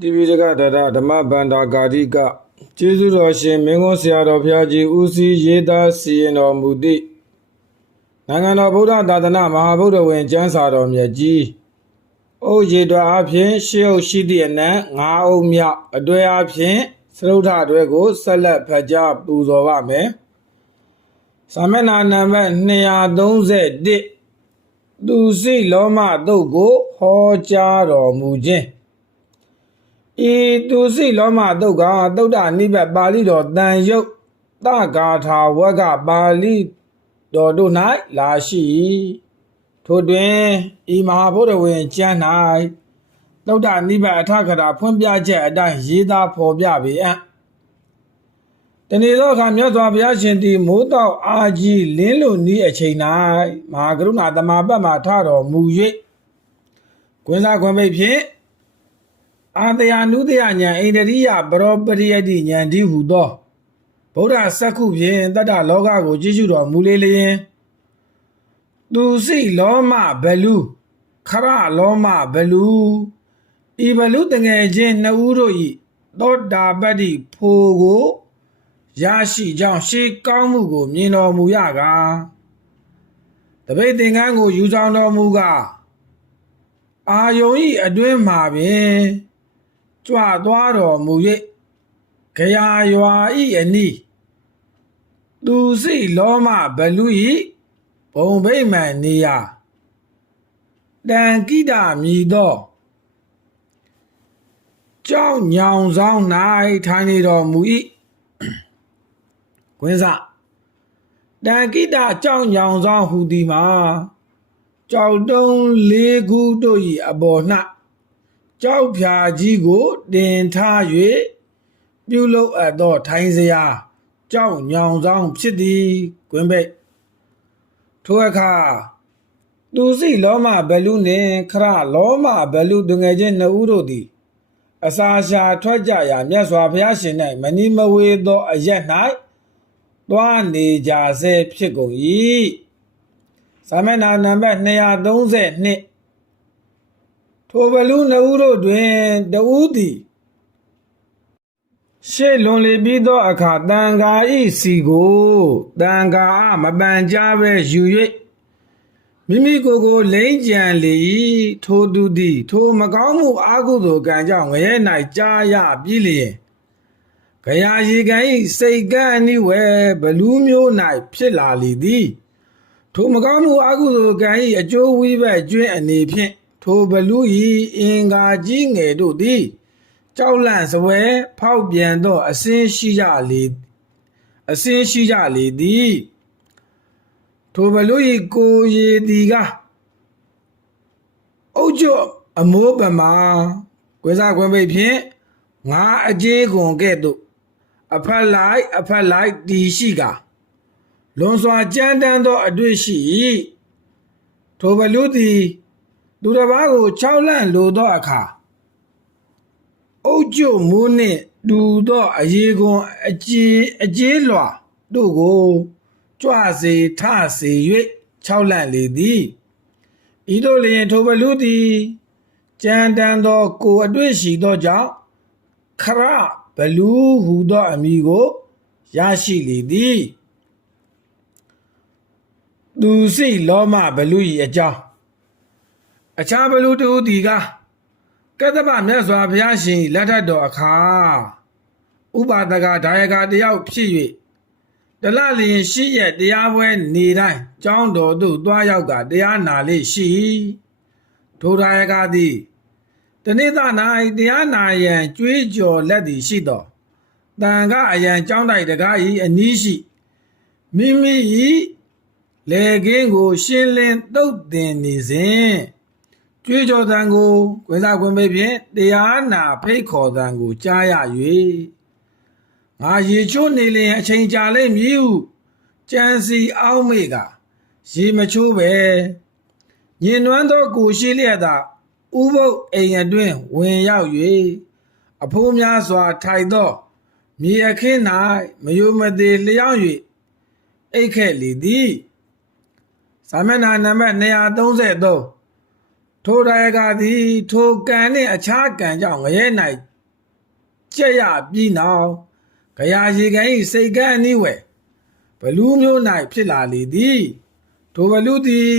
တိပိဋကဒရဓမ္မဗန္တာဂါရိကကျေးဇူးတော်ရှင်မင်းကုန်းဆရာတော်ဘုရားကြီးဦးစီးရေးသားစီရင်တော်မူသည့်နိုင်ငံတော်ဗုဒ္ဓသာသနာမဟာဗုဒ္ဓဝင်ကျမ်းစာတော်မြတ်ကြီးအုတ်ရေတော်အဖြစ်ရှေးအုပ်ရှိသည့်အနက်၅အုပ်မြောက်အတွေ့အဖြစ်သရုတ်ထအတွဲကိုဆက်လက်ဖတ်ကြားပူဇော်ပါမယ်။စာမျက်နှာနံပါတ်231သူစိတ်လောမတုတ်ကိုဟောကြားတော်မူခြင်း ဤသူစိလောမတုတ်ကသုဒ္ဓနိဗ္ဗပါဠိတော်တန်ယုတ်တဂါထာဝကပါဠိတော်တို့၌လာရှိ၏ထို့တွင်ဤမဟာဗုဒ္ဓဝင်ကျမ်း၌သုဒ္ဓနိဗ္ဗအထကရာဖွင့်ပြချက်အတိုင်းရေးသားဖော်ပြပေအံ့တနေ့သောအခါမြတ်စွာဘုရားရှင်သည်မိုးတောက်အာကြီးလင်းလွန်ဤအချိန်၌မဟာကရုဏာတမပတ်မှာထတော်မူ၍ကွင်းစားခွင့်ပိတ်ဖြင့် အာတယာနုတယညာအိန္ဒရိယပရောပရိယတိညာတိဟုသောဗုဒ္ဓစက္ခုဖြင့်တတ္တလောကကိုကြည့်ရှုတော်မူလေလျင်သူစိလောမဘလူခရလောမဘလူဤဘလူတငယ်ချင်းနှစ်ဦးတို့၏သောတာပတ္တိဖိုကိုရရှိကြောင်းရှေးကောင်းမှုကိုမြင်တော်မူရကားတပိတ်သင်္ကန်းကိုယူဆောင်တော်မူကားအာယုံ၏အတွင်းမှာပင် ကြွသွားတော်မူ၍ခရာရွာဤအနီးသူစိလောမဘလူဤဘုံဗိမှန်နေရာတန်ကိတမြည်သောကြောက်ညောင်ဆောင်၌ထိုင်နေတော်မူ၏ကွင်းစတန်ကိတကြောက်ညောင်ဆောင်ဟူသည်မှာကြောက်တုံးလေးခုတို့၏အပေါ်၌ ကြောက်ဖြာကြီးကိုတင်ထား၍ပြုလုပ်အပ်သောထိုင်းစရာကြောက်ညောင်ဆောင်ဖြစ်သည်ကွင်းပိတ်ထိုအခါသူစိလောမဘလူနှင့်ခရလောမဘလူသူငယ်ချင်းနှစ်ဦးတို့သည်အစာရှာထွက်ကြရာမြတ်စွာဘုရားရှင်၌မနီမဝေသောအရက်၌သွားနေကြဆဲဖြစ်ကုန်၏သာမဏေနံပါတ်232 ထိုဘလူနှစ်ဦးတို့တွင်တဦးသည်ရှေ့လွန်လေပြီးသောအခါတန်ဃာဤစီကိုတန်ဃာအားမပန်ကြားပဲယူ၍မိမိကိုယ်ကိုလိမ့်ကြံလေ၏ထိုသူသည် ထိုမကောင်းမှုအာဟုသောကံကြောင့်ငရဲ၌ကြားရပြီးလျင်ခရာရီကံဤစိတ်ကံအနိဝဲဘလူးမျိုး၌ဖြစ်လာလေသည် ထိုမကောင်းမှုအကုသိုလ်ကံ၏အကျိုးဝိဘက်ကျွင်းအနေဖြင့် ထိုဘလူ၏အင်္ဂါကြီးငယ်တို့သည် ကြောက်လန့်စပွဲဖောက်ပြန်သောအစင်းရှိကြလေအစင်းရှိကြလေသည်ထိုဘလူ၏ကိုရည်သည်ကအုတ်ကျွတ်အမိုးပမာကွေးစားခွင့်ပိတ်ဖြင့်ငါအကျေးကွန်ကဲ့သို့အဖက်လိုက်အဖက်လိုက်တီရှိကာလွန်စွာကြမ်းတမ်းသောအတွေ့ရှိ၏ထိုဘလူသည် သူတစ်ပါးကို၆လန့်လိုသောအခါအုတ်ကျွတ်မိုးနှင့်တူသောအရေကွန်အကြေအကျေးလွှာတို့ကိုကြွစေထစေ၍၆လန့်လေသည်ဤသို့လျင်ထိုဘလူသည်ကြမ်းတမ်းသောကိုယ်အတွေ့ရှိသောကြောင့်ခရဘလူဟူသောအမည်ကိုရရှိလေသည်သူစိလောမဘလူဤအကြောင်း အခြားဘလူတူဒီကကတ္တဗမြတ်စွာဘုရားရှင်၏လက်ထက်တော်အခါဥပါဒကဒါယကတယောက်ဖြစ်၍တလလျင်ရှိရက်တရားပွဲနေတိုင်းကျောင်းတော်သို့တွားရောက်ကတရားနာလေးရှိ၏ထိုဒါယကသည်တနေ့သ၌တရားနာရန်ကြွေးကြော်လက်သည်ရှိသောတန်ကအရန်ကျောင်းတိုက်တကား၏အနီးရှိမိမိ၏လေကင်းကို ရှင်းလင်းတုတ်တင်နေစဉ် ကြွေးကြော်သံကိုကွင်းစားကွင်းပိတ်ဖြင့်တရားနာဖိတ်ခေါ်သံကိုကြားရ၍ငါရေချိုးနေလျင်အချိန်ကြာလိမ့်မည်ဟုကြံစီအောင်းမေကရေမချိုးပဲညင်နွမ်းသောကိုရှိလျက်သာဥပုပ်အိမ်အတွင်းဝင်ရောက်၍အဖိုးများစွာထိုက်သောမြေအခင်း၌မယိုမသေးလျောင်း၍အိတ်ခဲ့လေသည်စာမျက်နှာနံပါတ်233 ထိုတရားကသည်ထိုကံနှင့်အခြားကံကြောင့်ငရဲ၌ကြက်ရပြီးနောက်ခရာရေကန်၏စိတ်ကံအနည်းဝယ်ဘလူးမျိုး၌ဖြစ်လာလေသည်ထိုဘလူးသည်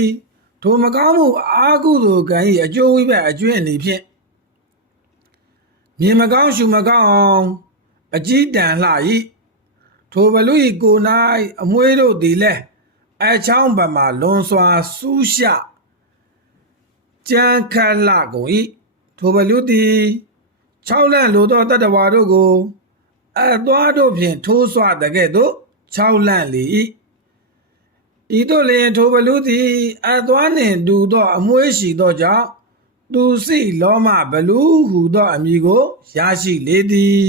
ထိုမကောင်းမှုအာကုသိုလ်ကံ၏အကျိုးဝိဘတ်အကျွင့်အနေဖြင့်မြင်မကောင်းရှုမကောင်းအောင်အကြီးတန်လှ၏ထိုဘလူ၏ကိုယ်၌အမွှေးတို့သည်လည်းအချောင်းဘက်မှလွန်စွာဆူးရှ ကြမ်းခတ်လှကုန်၏ထိုဘလူသည်၆လန့်လိုသောတတ္တဝါတို့ကိုအသွားတို့ဖြင့်ထိုးဆွတကဲ့သို့၆လန့်လေ၏ဤသို့လျင်ထိုဘလူသည်အသွားနှင့်တူသောအမွှေးရှိသောကြောင့်သူစိလောမဘလူဟုသောအမည်ကိုရရှိလေသည်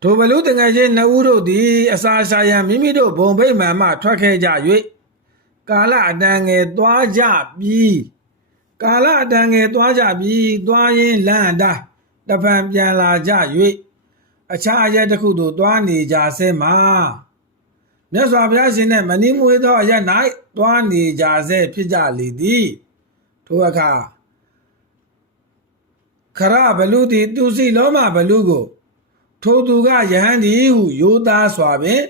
ထိုဘလူတငယ်ချင်းနှစ်ဦးတို့သည်အစာရှာရန်မိမိတို့ဘုံဗိမာန်မှထွက်ခဲ့ကြ၍ ကာလအတန်ငယ်သွားကြပြီးကာလအတန်ငယ်သွားကြပြီးသွားရင်းလမ်းအတိုင်းတပံပြန်လာကြ၍အခြားအရက်တစ်ခုသို့သွားနေကြဆဲမှာမြတ်စွာဘုရားရှင်နှင့်မဏိမွေသောအရက်၌သွားနေကြဆဲဖြစ်ကြလေသည်ထိုအခါခရဘလူသည်သူစီလောမဘလူကို ထိုသူကယဟန်ဒီဟု ယောသားစွာပင်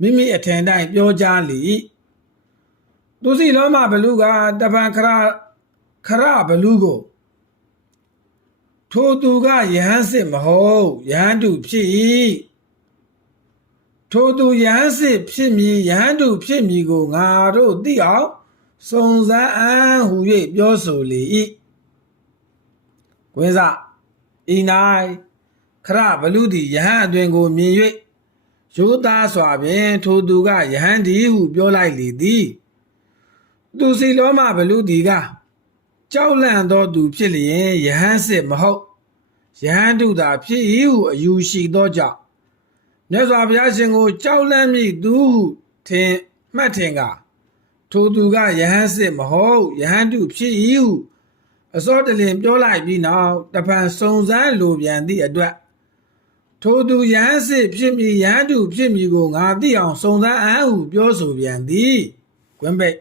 မိမိအထင်တိုင်းပြောကြားလေ၏ သူစီလောမဘလူကတပံခရခရဘလူကိုထိုသူကယဟန်စစ်မဟုတ်ယဟန်တုဖြစ်၏ထိုသူယဟန်စစ်ဖြစ်မည်ယဟန်တုဖြစ်မည်ကိုငါတို့သိအောင်စုံစမ်းအံ့ဟူ၍ပြောဆိုလေ၏ကွင်းစဤ၌ခရဘလူသည်ယဟန်အတွင်ကိုမြင်၍ရိုးသားစွာပင်ထိုသူကယဟန်ဒီဟုပြောလိုက်လေသည် သူစီလောမဘလူသည်ကကြောက်လန့်သောသူဖြစ်လျင်ယဟန်စစ်မဟုတ်ယဟန်တုသာဖြစ်၏ဟုအယူရှိသောကြောင့်မြတ်စွာဘုရားရှင်ကို ကြောက်လန့်မိသူဟုထင်မှတ်ထင်ကထိုသူကယဟန်စစ်မဟုတ်ယဟန်တုဖြစ်၏ဟုအစောတလင်ပြောလိုက်ပြီးနောက်တပံစုံစမ်းလိုပြန်သည့်အတွက်ထိုသူယဟန်စစ်ဖြစ်မည်ယဟန်တုဖြစ်မည်ကိုငါသိအောင်စုံစမ်းအံ့ဟုပြောဆိုပြန်သည်ကွင်းပိတ်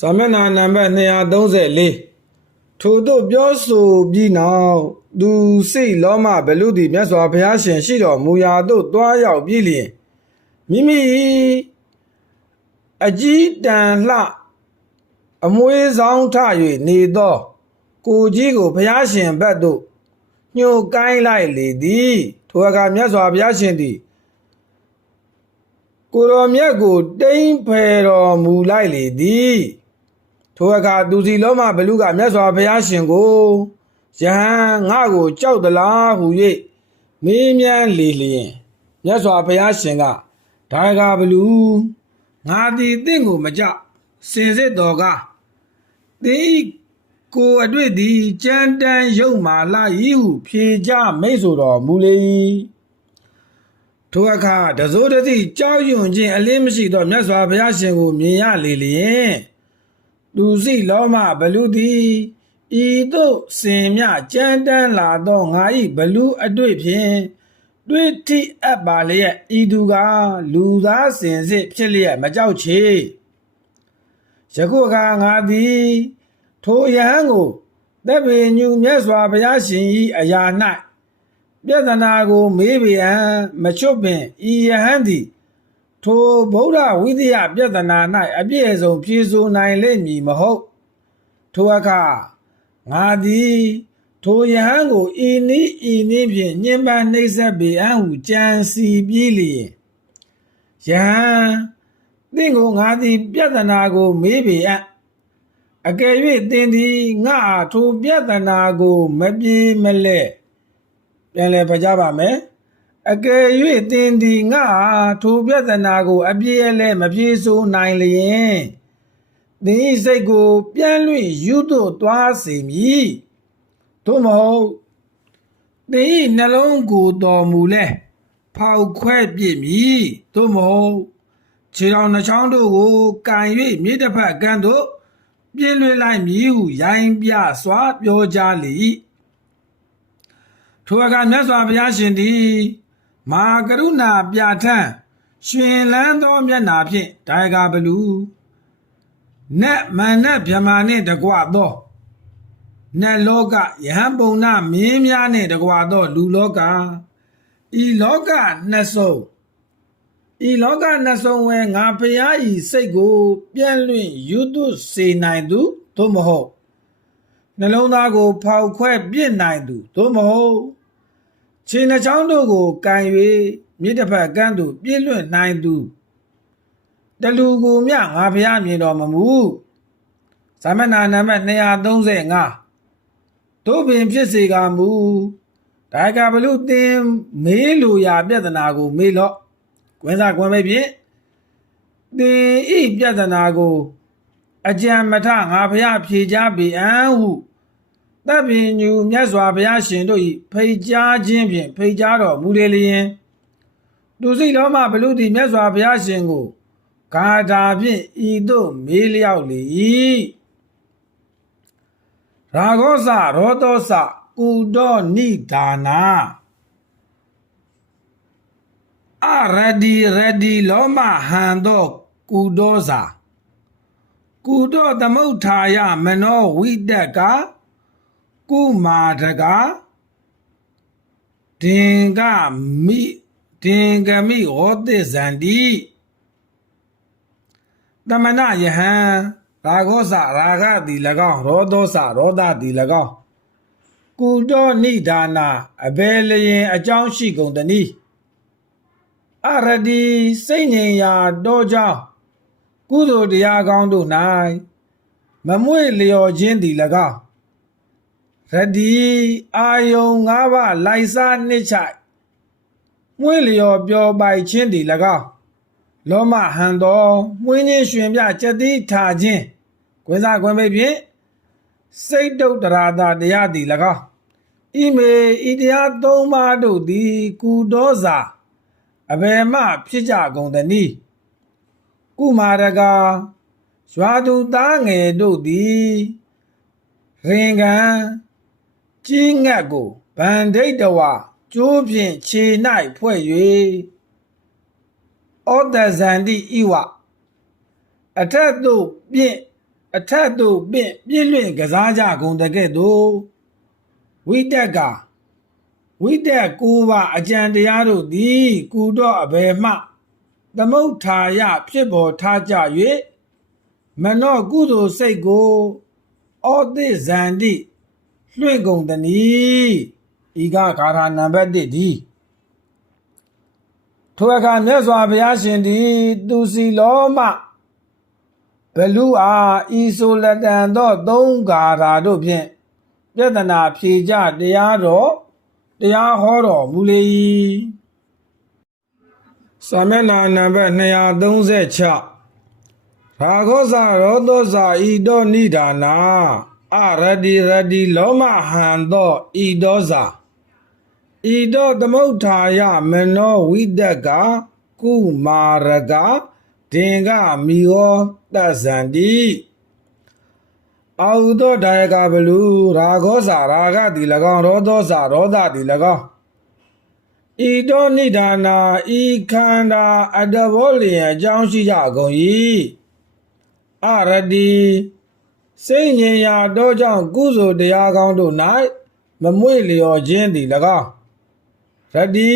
စာမျက်နှာနံပါတ်234ထို့သို့ပြောဆိုပြီးနောက်သူစိတ်လောမဘလူသည်မြတ်စွာဘုရားရှင်ရှိတော်မူရာသို့တွားရောက်ပြီးလျင်မိမိအကြီးတန်လှအမွေးဆောင်ထ၍နေသော ကိုကြီးကိုဘုရားရှင်ဘက်သို့ညှို့ကိုင်းလိုက်လေသည်ထိုအခါမြတ်စွာဘုရားရှင်သည်ကိုတော်မြတ်ကိုတိမ့်ဖယ်တော်မူလိုက်လေသည် ထိုအခါသူစီလောမဘလူကမြတ်စွာဘုရားရှင်ကိုယဟန်ငါကိုကြောက်သလားဟု၍မေးမြန်းလေလျင်မြတ်စွာဘုရားရှင်ကဒါကဘလူငါသည်တင့်ကိုမကြောက်စင်စစ်တော်ကသင်ကိုအတွေ့သည်ကြမ်းတမ်းရုပ်မာလာဤဟုဖြေကြမိတ်ဆိုတော်မူလေ၏ထိုအခါတစိုးတသိကြောက်ရွံ့ခြင်းအလင်းမရှိသောမြတ်စွာဘုရားရှင်ကိုမြင်ရလေလျင် သူစိလောမဘလူသည်ဤသို့စင်မြကြမ်းတမ်းလာသောငါ၏ဘလူအတွေ့ဖြင့်တွေ့ထိအပ်ပါလျက်ဤသူကလူသားစင်စစ်ဖြစ်လျက်မကြောက်ချေယခုအခါငါသည်ထိုယဟန်ကိုတပ်ပေညူမြတ်စွာဘုရားရှင်၏အရာ၌ပြဿနာကိုမေးပေအံမချွတ်ပင်ဤယဟန်သည် ထိုဗုဒ္ဓဝိသယပြဿနာ၌အပြည့်အစုံဖြေဆိုနိုင်လိမ့်မည်မဟုတ်ထိုအခါငါသည်ထိုယဟန်ကိုဤနည်းဤနည်းဖြင့်ညှဉ်းပန်းနှိပ်စက်ပေအံဟုကြံစီပြီးလျင်ယဟန်သင်ကိုငါသည် ပြဿနာကိုမေးပေအံ့အကယ်၍သင်သည်ငါအားထိုပြဿနာကို မပြေမလဲပြန်လည်ဖကြပါမယ် အကယ်၍သင်သည်ငါအားထိုပြဿနာကို အပြေအလဲမပြေဆိုနိုင်လျင်သင်၏စိတ်ကို ပြန်လွင့်ယူသို့သွားစေမည်သို့မဟုတ်သင်၏နှလုံးကိုတော်မူလဲဖောက်ခွဲပြစ်မည်သို့မဟုတ်ခြေတော်နှချောင်းတို့ကိုကန်၍မြေတစ်ဖက်ကန်းသို့ပြင်းလွှဲလိုက်မည်ဟုရိုင်းပြစွာပြောကြားလေ၏ထိုအခါမြတ်စွာဘုရားရှင်သည် မာကရုဏာပြဋ္ဌာန်းရှင်လန်းသောမျက်နာဖြင့်ဒါယကဘလူနတ်မန္နဗြဟ္မာနှင့်တကွသောနတ်လောကယဟန်ပုံနာမင်းများနှင့်တကွသော လူလောကဤလောကနှစ်စုံဤလောကနှစ်စုံဝဲငါဖျားဤစိတ်ကို ပြန့်လွင့်ယူသွစေနိုင်သူသို့မဟုတ်နှလုံးသားကို ဖောက်ခွဲပြစ်နိုင်သူသို့မဟုတ် ခြေနှချောင်းတို့ကိုကန်၍မြစ်တစ်ဖက်ကန်းသို့ပြစ်လွင့်နိုင်သူတလူကိုမြငါဖျားမြင်တော်မမူဇာမဏနံပါတ်235တို့ပင်ဖြစ်စေကမူဒါကဘလူသင်မေးလူရာပြဿနာကိုမေးလော့ကွင်းစားကွင်းပဲဖြင့်သင်ဤပြဿနာကို အကြံမထငါဖျားဖြေချပေအံ့ဟု တပ်ပင်ညူမြတ်စွာဘုရားရှင်တို့၏ဖိတ်ကြားခြင်းဖြင့်ဖိတ်ကြားတော်မူလေလျင်သူစိတ်လောမဘလူသည်မြတ်စွာဘုရားရှင်ကိုဂါထာဖြင့်ဤသို့မေးလျောက်လေ၏ရာဂောစရောတောစကုတောနိဒါနာအရဒီရဒီလောမဟံသောကုတောစာကုတောသမုဋ္ဌာယမနောဝိတက်က ကုမာတကဒင်္ဂမိဒင်္ဂမိဟောတိဇန္တိတမနယဟံရာဂောစရာဂတိ၎င်းရောဒောစရောဒတိ၎င်းကုတောနိဒါနာအဘယ်လျင်အကြောင်းရှိကုန်တနည်းအရဒီစိတ်ငြိမ်ရာတောကြောင့်ကုသိုလ်တရားကောင်းတို့၌မမွေ့လျော်ခြင်းသည်၎င်း ရဒီအာယုံ၅ပါးလိုက်စားနှစ်ချိုက်မွေ့လျော်ပျော်ပိုက်ခြင်းသည်၎င်းလောမဟန်တော်မွေးခြင်းရွှင်ပြကြတိထားခြင်းကွင်းစားကွင်းပိတ်ဖြင့်စိတ်တုတ်တရာတာတရားသည်၎င်းဤမေဤတရားသုံးပါးတို့သည်ကုတော်စာအဘယ်မှဖြစ်ကြကုန်သနည်းကုမာရကရွာသူသားငယ်တို့သည်ရင်ကံ ကြီးငတ်ကိုဗန္ဒိတဝကျိုးဖြင့်ခြေ၌ဖွဲ့၍ဩတဇန္တိဤဝအထက်သို့ပြင့်အထက်သို့ပြင့်ပြည့်လွင့်ကစားကြကုန်တကဲ့သို့ဝိတက်ကဝိတက်ကိုးပါအကြံတရားတို့သည်ကုတော့အဘယ်မှ သမုဋ္ဌာယဖြစ်ပေါ်ထားကြ၍မနောကုသိုလ်စိတ်ကိုဩသစ်ဇန္တိ လွှင့်ကုန်တနီဤကဂါထာနံပါတ်1ဒီထိုအခါမြတ်စွာဘုရားရှင်သည်သူစီလောမဘလူအားဤဆိုလက်တန်သောသုံးဂါထာတို့ဖြင့်ပြဒနာဖြေကြတရားတော်တရားဟောတော်မူလေ၏စာမျက်နှာနံပါတ်236ရာဂောဇာရောသောဇာဤတော်နိဒာနာ အရတိရတိလောမဟံသောဤတော်ဇာဤတော်သမုဋ္ဌာယမနောဝိတက်ကကုမာရကဒင်္ဂမီယောတဇန္တိအာဟုသောဒါယကဘလူရာဂောစာရာဂတိ၎င်းရောသောစာရောဒတိ၎င်းဤတောနိဒာနာဤခန္ဓာအတဘောလျင်အကြောင်းရှိကြကုန်၏အရတိ စိတ်ငြိမ်ရာတော့ကြောင့်ကုသိုလ်တရားကောင်းတို့၌မမွေ့လျော်ခြင်းသည်၎င်းရတိ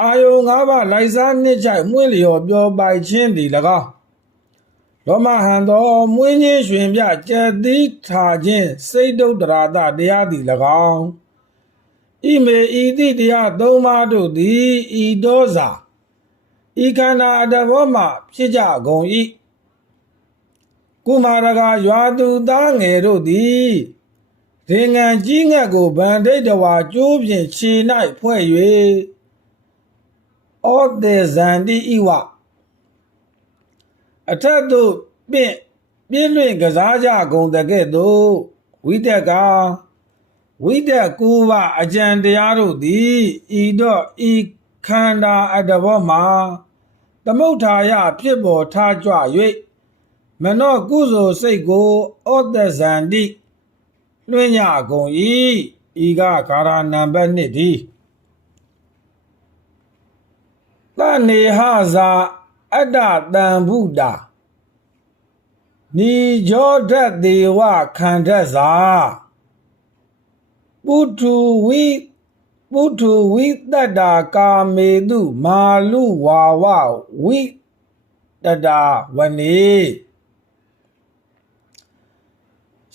အာယုံ၅ပါးလိုက်စားနှစ်ချိုက်မွေ့လျော်ပျော်ပိုက်ခြင်းသည်၎င်းလောမဟန်သောမွေးခြင်းရွှင်ပြကြက်သီးထားခြင်းစိတ်တုတ်တရာတတရားသည်၎င်းဣမေဤသည့်တရားသုံးပါးတို့သည်ဤဒောစာဤခန္ဓာအတဘောမှဖြစ်ကြကုန်၏ ကုမာရကရွာသူသားငယ်တို့သည်ရေငံကြီးငတ်ကိုဗန္ဒိတဝါကျိုးဖြင့်ခြေ၌ဖွဲ့၍ဩတေဇန္တိဤဝအထက်သို့ပင့်ပြည့်လွင့်ကစားကြကုန်တကဲ့သို့ဝိတက်ကဝိတက်ကူပါအကြံတရားတို့သည်ဤတော့ဤခန္ဓာအတ္တဘောမှာသမုဋ္ဌာယဖြစ်ပေါ်ထားကြ၍ မနောကုသိုလ်စိတ်ကိုဩတဇန္တိလွှင့်ညကုန်၏ဤကဂါရနံပါတ်1ဒီတနေဟဇာအတ္တတံဗုဒ္ဓနီကြောဓာတ်သေးဝခန္ဓာစာပုထုဝိပုထုဝိတတ္တာကာမေတုမာလူဝါဝဝိတတ္တာဝနေ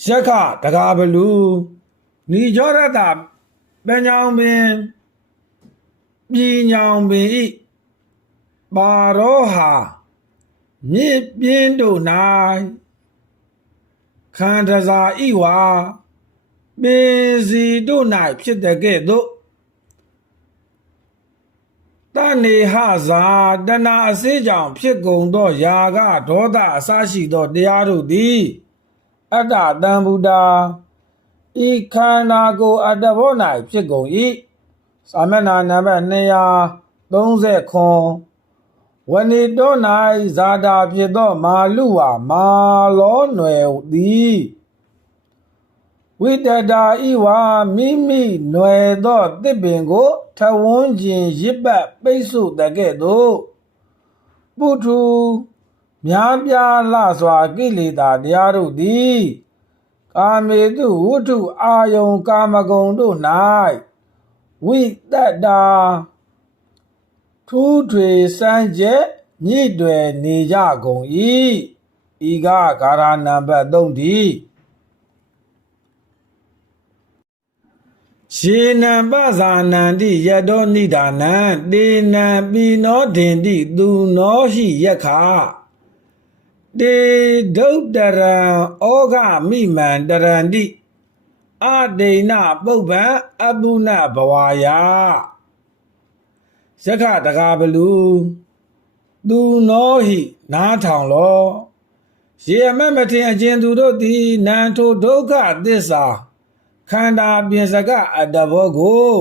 ရှက္ခတကားဘလူနီကြောရတ္တပญောင်ပင်ပြည်ညောင်ပင်ဤပါရောဟာမြစ်ပြင်းတို့၌ခန္ဓာစာဤဝါပင်စီတို့၌ဖြစ်တဲ့ကဲ့သို့တနေဟဇာတနာအစေးကြောင့်ဖြစ်ကုန်သောယာကဒေါသအစရှိသောတရားတို့သည် အတ္တတံဗုဒ္ဓဤခန္ဓာကိုယ်အတ္တဘော၌ဖြစ်ကုန်၏သာမဏေနံပါတ်239ဝဏိတော၌ဇာတာဖြစ်သောမာလူဝါမာလောနွယ်သည်ဝိတတာဤဝါမိမိနွယ်သောတစ်ပင်ကိုထဝန်းကျင်ရစ်ပတ်ပိတ်ဆို့တကဲ့သို့ပုထု များပြားလှစွာကိလေသာတရားတို့သည်ကာမေတုဝုထုအာယုံကာမဂုဏ်တို့၌ဝိတတာထူးထွေစမ်းကျက်ညှိတွယ်နေကြကုန်၏ဤကဂါရနံပါတ်3ဒီရှေနံပဇာနန္တိယတောနိဒာနံတေနံပိနောဒင်တိသူနောဟိယက္ခ တေဒုတ်တရံဩဃမိမံတရန္တိအဒိဏပုပ္ပံအပုဏဘဝါယယက္ခတကာဘလူသူနောဟိနားထောင်လောရေအမတ်မထင်အကျဉ်သူတို့သည်နံထိုဒုက္ခသစ္စာခန္ဓာပြင်စကအတ္တဘောကို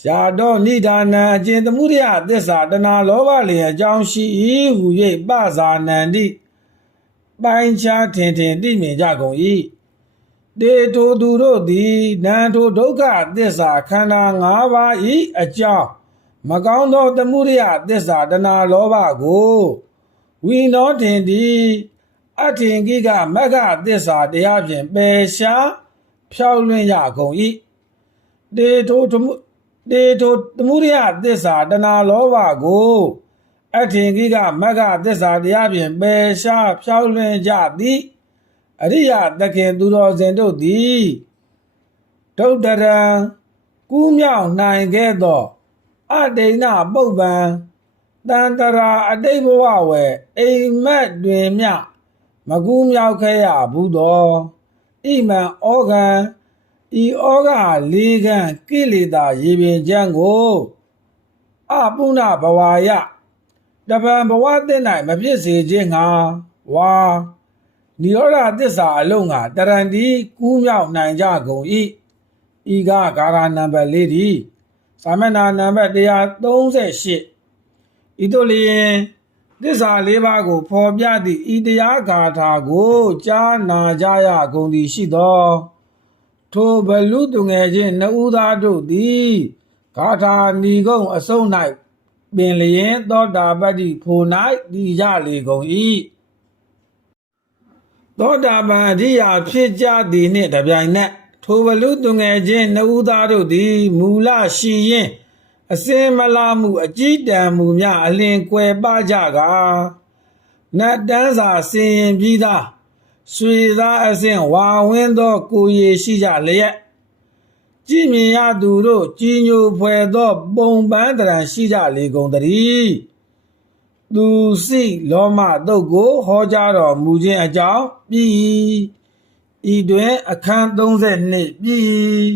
ရှာတော့နိဒာနံအကျဉ်သမှုရိယသစ္စာတဏှာလောဘလျင်အကြောင်းရှိ၏ဟူ၍ပဇာနန္တိပိုင်းခြားထင်ထင်သိမြင်ကြကုန်၏တေထိုသူတို့သည်နံထိုဒုက္ခသစ္စာခန္ဓာ၅ပါး၏အကြောင်းမကောင်းသောသမှုရိယသစ္စာတဏှာလောဘကိုဝိနောထင်သည်အထင်ကိကမဂ္ဂသစ္စာတရားဖြင့်ပယ်ရှားဖြောက်လွှင့်ရကုန်၏တေထိုသမှု တေထိုသမှုရိယသစ္စာတဏှာလောဘကိုအထင်ကိကမဂ္ဂသစ္စာတရားဖြင့်ပယ်ရှားဖြောက်လွှင့်ကြသည်အရိယသခင်သူတော်စင်တို့သည်ဒုဒ္ဒရံကူးမြောက်နိုင်ခဲ့သောအဒိဏပုပ္ပံတန်တရာအတိတ်ဘဝဝဲအိမ်မက်တွင်မြမကူးမြောက်ခဲ့ရဘူးသောဣမံဩဃံ ဤဩဃလေးကံကိလေသာရေပင်ချမ်းကိုအပုဏဘဝယတပံဘဝသစ်၌မဖြစ်စေခြင်းငါဝါနိရောဓသစ္စာအလုံးကတရံတီကူးမြောက်နိုင်ကြကုန်၏ဤကဂါရနံပါတ်၄ဒီသာမဏေနံပါတ်138ဤတို့လျင်သစ္စာ၄ပါးကိုဖော်ပြသည့်ဤတရားဂါထာကိုကြားနာကြရကုန်သည်ရှိသော ထိုဘလူသူငယ်ချင်းနှစ်ဦးသားတို့သည်ဂါထာဏီကုံအစုံ၌ပင်လျင်သောတာပတ္တိဖို၌တည်ကြလေကုန်၏သောတာပန်အရိယာဖြစ်ကြသည်နှင့်တပြိုင်နက်ထိုဘလူသူငယ်ချင်းနှစ်ဦးသားတို့သည်မူလရှိရင်အစင်မလာမှုအကြည်တံမှုများအလင်ကွယ်ပကြကနတ်တန်းစာစင်ရင်ပြီးသား ဆွေသားအစဉ်ဝါဝင်းသောကိုရည်ရှိကြလျက်ကြည်မြင်ရသူတို့ကြီးညိုဖွယ်သောပုံပန်းတရံရှိကြလေကုန်တည်းသူစိလောမတုတ်ကိုဟောကြားတော်မူခြင်းအကြောင်းပြီးဤတွင်အခန်း32ပြည်